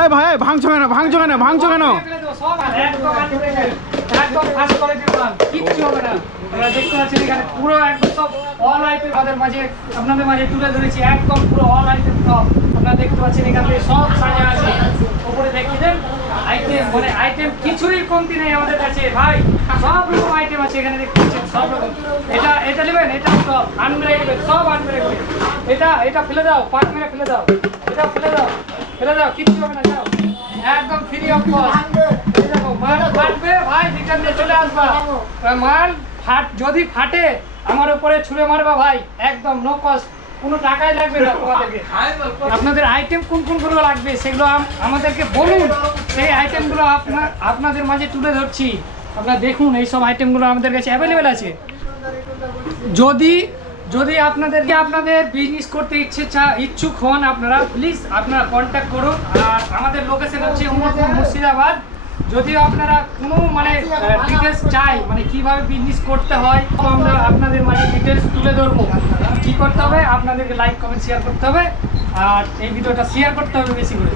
এই ভাই ভাঙছো কেন ভাঙছো কেন ভাঙছো কেন? একদম ফার্স্ট কোয়ালিটির মাল, কিচ্ছু হবে না। আপনারা দেখতে পাচ্ছেন এখানে পুরো একদম সব অল আইটেম আপনাদের মাঝে তুলে ধরেছি, একদম পুরো অল আইটেম টপ। আপনারা দেখতে পাচ্ছেন এখান থেকে সব সাজা আছে, উপরে দেখিয়ে দেন আইটেম, মানে আইটেম কিছুই কমতি নেই আমাদের কাছে ভাই, সব রকম আইটেম আছে এখানে দেখতে পাচ্ছেন সব রকম। এটা নেবেন, এটা সব আনব্রেকেবল, সব আনব্রেকেবল। এটা ফেলে দাও, পাঁচ মেরে ফেলে দাও, এটা ফেলে দাও, কিচ্ছু হবে না, যাও একদম ফ্রি অফ কস্ট। মাল ফাটবে ভাই, রিটার্ন দিয়ে চলে আসবা। মাল যদি ফাটে আমার উপরে ছুঁড়ে মারবা ভাই, একদম নো কস্ট, কোনো টাকাই লাগবে না তোমাদেরকে। আপনাদের আইটেম কোন কোনগুলো লাগবে সেগুলো আমাদেরকে বলুন, সেই আইটেমগুলো আপনাদের মাঝে তুলে ধরছি। আপনারা দেখুন এই সব আইটেমগুলো আমাদের কাছে অ্যাভেলেবেল আছে। যদি আপনাদের বিজনেস করতে ইচ্ছুক হন, আপনারা প্লিজ আপনারা কন্ট্যাক্ট করুন। আর আমাদের লোকেশন হচ্ছে উমরপুর, মুর্শিদাবাদ। যদিও আপনারা কোনো মানে ডিটেলস চাই, মানে কিভাবে বিজনেস করতে হয়, তো আমরা আপনাদের মাঝে ডিটেলস তুলে ধরবো। কী করতে হবে, আপনাদেরকে লাইক কমেন্ট শেয়ার করতে হবে, আর এই ভিডিওটা শেয়ার করতে হবে বেশি করে।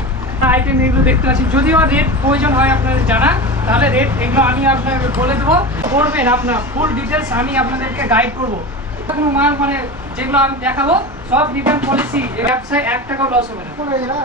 আইটেম এগুলো দেখতে পাচ্ছি, যদিও রেট প্রয়োজন হয় আপনাদের জানা, তাহলে রেট এগুলো আমি আপনাকে বলে দেবো, করবেন আপনার ফুল ডিটেলস আমি আপনাদেরকে গাইড করবো। কোনো মাল মানে যেগুলো আমি দেখাবো সব রিটার্ন পলিসি, ব্যবসায় 1 টাকাও লস হবে না।